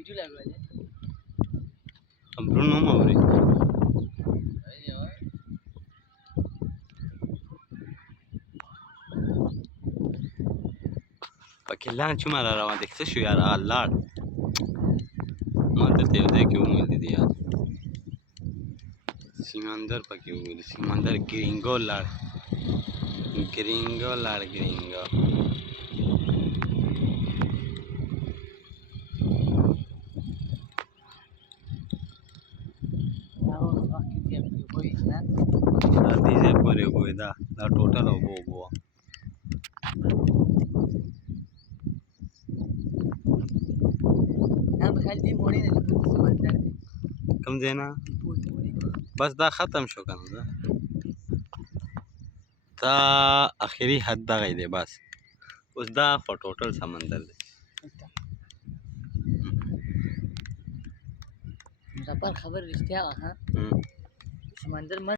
ویډیو لګولې خبرونه هم اوري پکې لاړ چې ما را روان دی څه شو یاره لاړ ما درته یو ځای کې وموندې دی یار سمندر پکې وګورې سمندر ګرینګو لاړ ګرینګو لاړ ګرینګو دا دې ځای پورې اوبه وې دا ټوټل اوبه وه کوم ځای نه بس دا ختم شو که نه دا اخري حد دغه دی بس اوس دا خو ټوټل سمندر دی مسافر خبر رښتیا وه ها سمندر